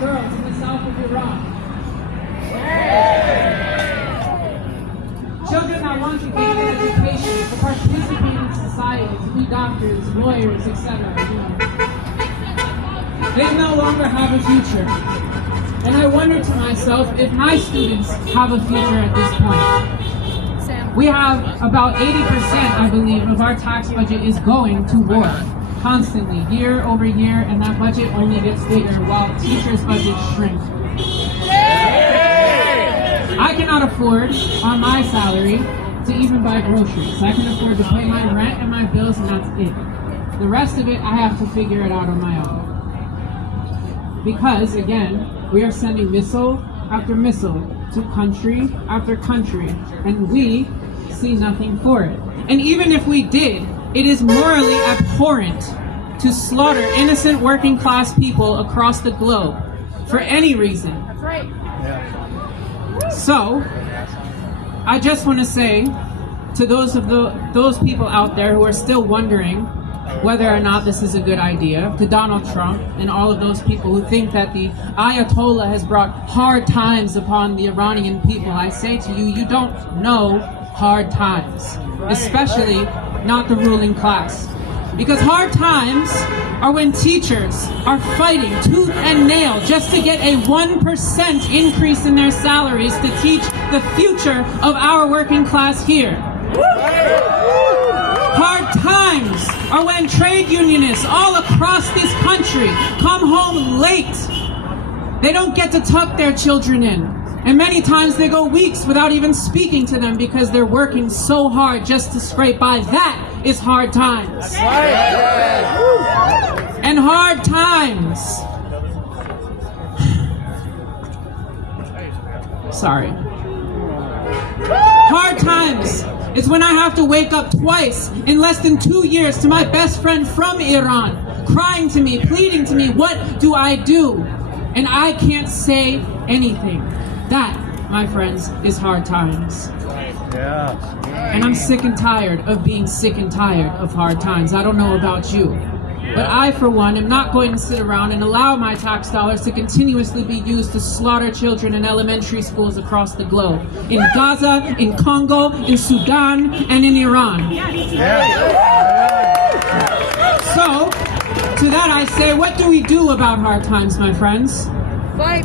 girls in the south of Iran. Children that want to gain an education, to participate in society, to be doctors, lawyers, etc. They no longer have a future. And I wonder to myself if my students have a future at this point. We have about 80%, I believe, of our tax budget is going to war. Constantly, year over year, and that budget only gets bigger while teachers' budgets shrink. I cannot afford, on my salary, to even buy groceries. I can afford to pay my rent and my bills, and that's it. The rest of it, I have to figure it out on my own. Because, again, we are sending missile after missile to country after country, and we see nothing for it. And even if we did, it is morally abhorrent to slaughter innocent working class people across the globe for any reason. That's right. So, I just want to say to those people out there who are still wondering whether or not this is a good idea, to Donald Trump and all of those people who think that the Ayatollah has brought hard times upon the Iranian people, I say to you, you don't know hard times, especially not the ruling class. Because hard times are when teachers are fighting tooth and nail just to get a 1% increase in their salaries to teach the future of our working class here. Hard times are when trade unionists all across this country come home late. They don't get to tuck their children in. And many times they go weeks without even speaking to them because they're working so hard just to scrape by. That is hard times. And hard times. Sorry. Hard times is when I have to wake up twice in less than 2 years to my best friend from Iran, crying to me, pleading to me, what do I do? And I can't say anything. That, my friends, is hard times. And I'm sick and tired of being sick and tired of hard times. I don't know about you. But I, for one, am not going to sit around and allow my tax dollars to continuously be used to slaughter children in elementary schools across the globe. In Gaza, in Congo, in Sudan, and in Iran. So, to that I say, what do we do about hard times, my friends?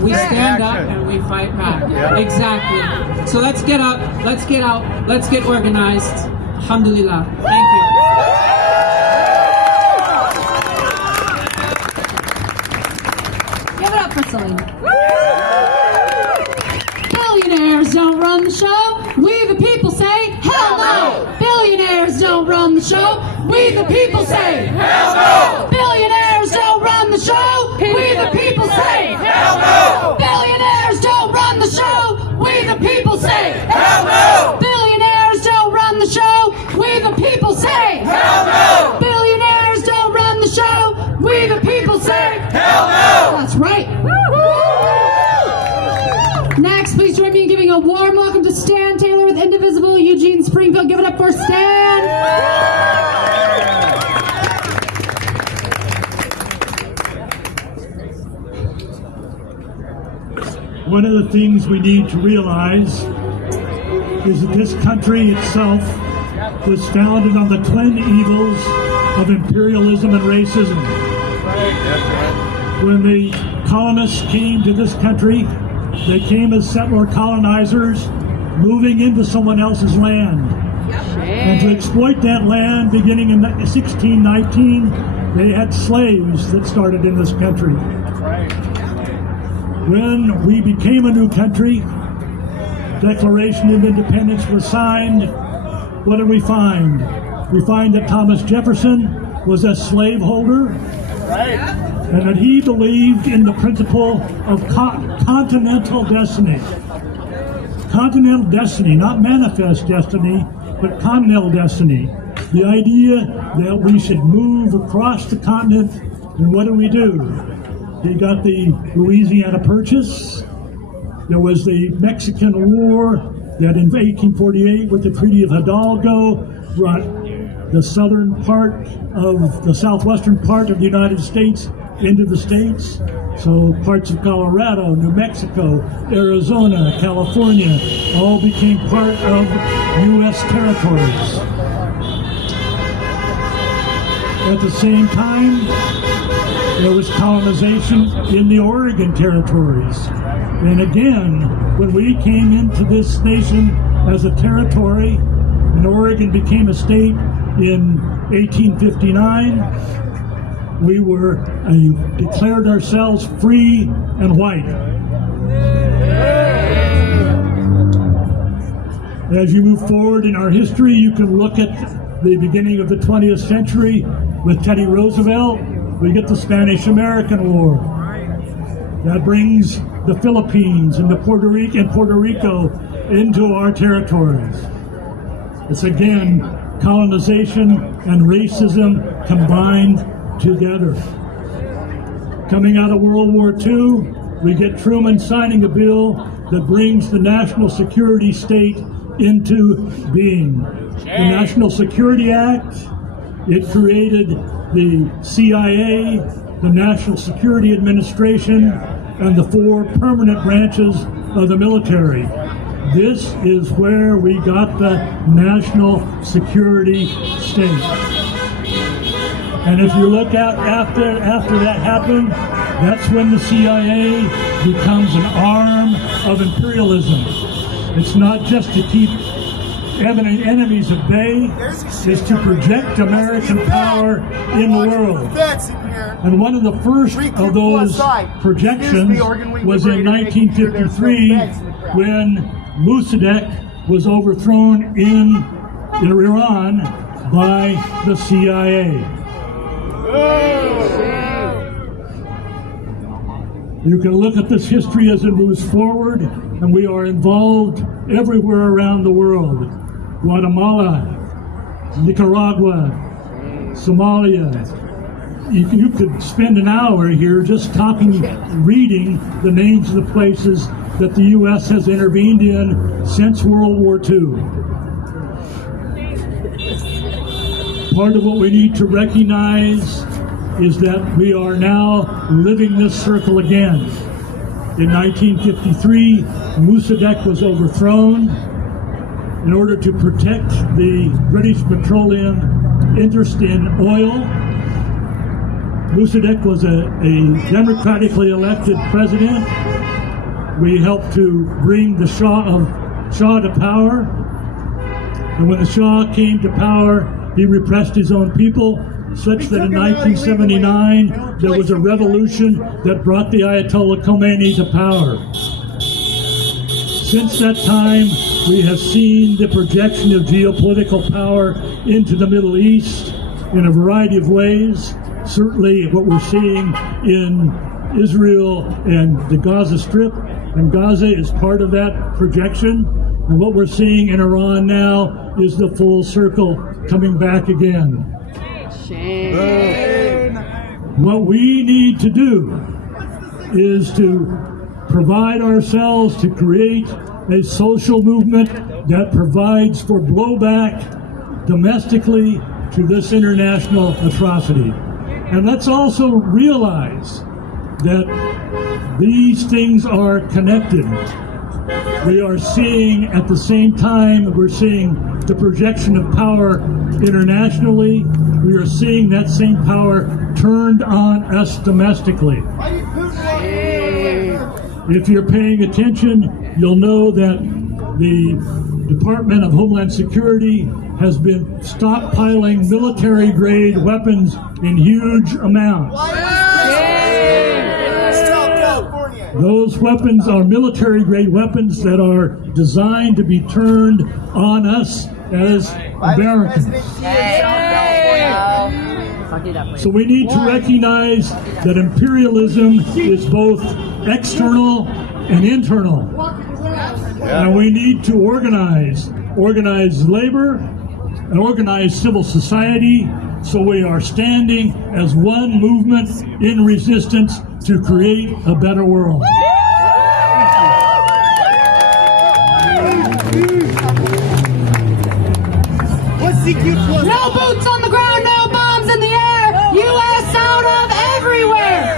We stand up and we fight back. Exactly. So let's get up, let's get out, let's get organized. Alhamdulillah. Thank you. Give it up for Selena. Billionaires don't run the show. We the people say, hell no. Billionaires don't run the show. We the people say, hell no. Billionaires don't run the show. We the people say, hell no. Billionaires don't run the show. We the people say, hell no. Billionaires don't run the show. We the people say, hell no. Billionaires don't run the show. We the people say, hell no. That's right. Next, please join me in giving a warm welcome to Stan Taylor with Indivisible, Eugene, Springfield. Give it up for Stan. One of the things we need to realize is that this country itself was founded on the twin evils of imperialism and racism. When the colonists came to this country, they came as settler colonizers, moving into someone else's land. And to exploit that land, beginning in 1619, they had slaves that started in this country. When we became a new country, Declaration of Independence was signed, what did we find? We find that Thomas Jefferson was a slaveholder, and that he believed in the principle of continental destiny. Continental destiny, not manifest destiny, but continental destiny. The idea that we should move across the continent, and what do? We got the Louisiana Purchase. There was the Mexican War that in 1848 with the Treaty of Hidalgo brought the southwestern part of the United States into the states. So parts of Colorado, New Mexico, Arizona, California all became part of U.S. territories. At the same time, there was colonization in the Oregon territories. And again, when we came into this nation as a territory, and Oregon became a state in 1859, we declared ourselves free and white. As you move forward in our history, you can look at the beginning of the 20th century with Teddy Roosevelt. We get the Spanish-American War. That brings the Philippines and Puerto Rico into our territories. It's again colonization and racism combined together. Coming out of World War II, we get Truman signing a bill that brings the national security state into being. The National Security Act, it created the CIA, the National Security Administration, and the 4 permanent branches of the military. This is where we got the national security state. And if you look at after that happened, that's when the CIA becomes an arm of imperialism. It's not just to keep enemies at bay, it's to project American power in the world. And one of the first of those projections was in 1953 when Mossadegh was overthrown in Iran by the CIA. You can look at this history as it moves forward, and we are involved everywhere around the world. Guatemala, Nicaragua, Somalia. You could spend an hour here just reading the names of the places that the U.S. has intervened in since World War II. Part of what we need to recognize is that we are now living this circle again. In 1953, Mossadegh was overthrown in order to protect the British petroleum interest in oil. Mossadegh was a democratically elected president. We helped to bring the Shah to power. And when the Shah came to power, he repressed his own people, such that in 1979 there was a revolution that brought the Ayatollah Khomeini to power. Since that time, we have seen the projection of geopolitical power into the Middle East in a variety of ways. Certainly what we're seeing in Israel and the Gaza Strip, and Gaza is part of that projection. And what we're seeing in Iran now is the full circle coming back again. What we need to do is to provide ourselves to create a social movement that provides for blowback domestically to this international atrocity. And let's also realize that these things are connected. We are seeing at the same time, we're seeing the projection of power internationally. We are seeing that same power turned on us domestically. If you're paying attention, you'll know that the Department of Homeland Security has been stockpiling military-grade weapons in huge amounts. Those weapons are military-grade weapons that are designed to be turned on us as Americans. So we need to recognize that imperialism is both external and internal. And we need to organize labor and organize civil society so we are standing as one movement in resistance to create a better world. No boots on the ground, no bombs in the air. U.S. out of everywhere.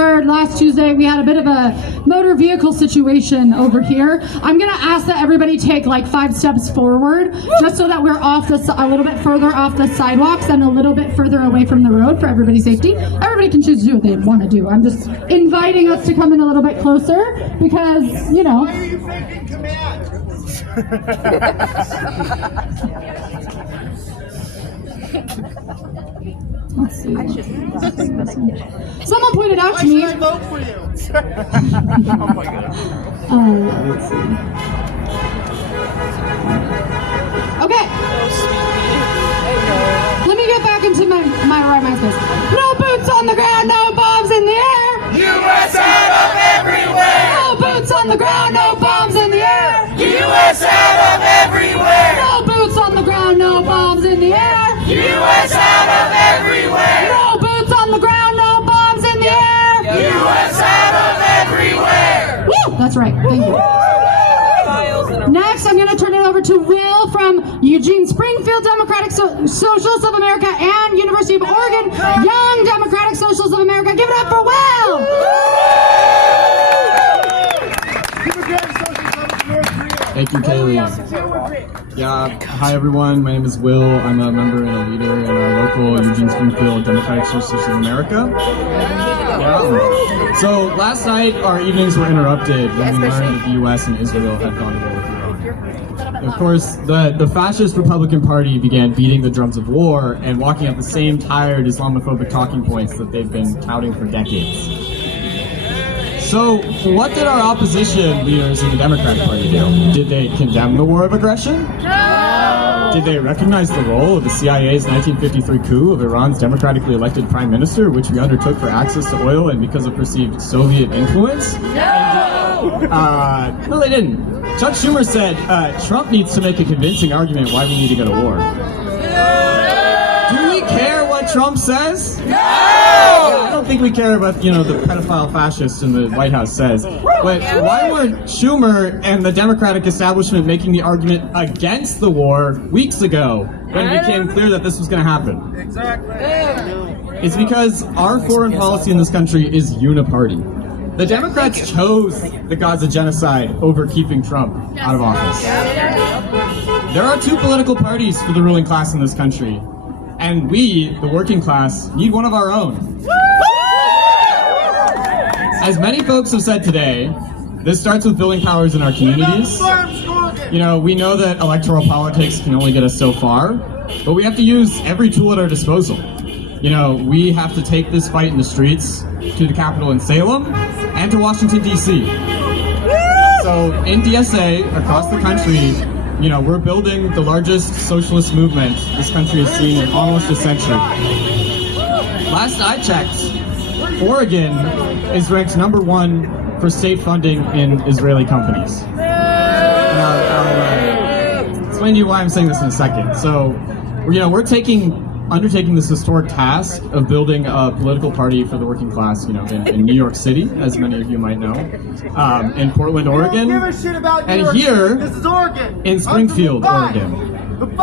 3rd, last Tuesday, we had a bit of a motor vehicle situation over here. I'm going to ask that everybody take like 5 steps forward, just so that we're a little bit further off the sidewalks and a little bit further away from the road for everybody's safety. Everybody can choose to do what they want to do. I'm just inviting us to come in a little bit closer because, you know. Why are you faking command? Let's see. Someone pointed out to me. Why should I vote for you? Oh my God. Let's see. Okay. Let me get back into my right space. No boots on the ground, no bombs in the air. U.S. out of everywhere. No boots on the ground, no bombs in the air. U.S. out of everywhere. No boots on the ground, no bombs in the air. U.S. out of everywhere. No boots on the ground, no bombs in the air. U.S. out of everywhere. Woo! That's right. Thank you. Next, I'm going to turn it over to Will from Eugene Springfield Democratic Socialists of America and University of Oregon Young Democratic Socialists of America. Give it up for Will! Thank you, Kaylee. Yeah, hi everyone. My name is Will. I'm a member and a leader in our local Eugene Springfield Democratic Socialists of America. Yeah. So last night our evenings were interrupted when we learned that the U.S. and Israel had gone to war with Iran. Of course, the fascist Republican Party began beating the drums of war and walking up the same tired Islamophobic talking points that they've been touting for decades. So, what did our opposition leaders in the Democratic Party do? Did they condemn the war of aggression? No! Did they recognize the role of the CIA's 1953 coup of Iran's democratically elected prime minister, which we undertook for access to oil and because of perceived Soviet influence? No, they didn't. Chuck Schumer said, Trump needs to make a convincing argument why we need to go to war. Do we care what Trump says? No! I don't think we care about, the pedophile fascist in the White House says. But why weren't Schumer and the Democratic establishment making the argument against the war weeks ago when it became clear that this was going to happen? Exactly. It's because our foreign policy in this country is uniparty. The Democrats chose the Gaza genocide over keeping Trump out of office. There are 2 political parties for the ruling class in this country. And we, the working class, need one of our own. As many folks have said today, this starts with building powers in our communities. We know that electoral politics can only get us so far, but we have to use every tool at our disposal. We have to take this fight in the streets, to the Capitol in Salem, and to Washington, D.C. So in DSA, across the country, we're building the largest socialist movement this country has seen in almost a century. Last I checked, Oregon is ranked _1 for state funding in Israeli companies. And I'll explain to you why I'm saying this in a second. So, we're undertaking this historic task of building a political party for the working class, in New York City, as many of you might know, in Portland, Oregon, and here in Springfield, Oregon.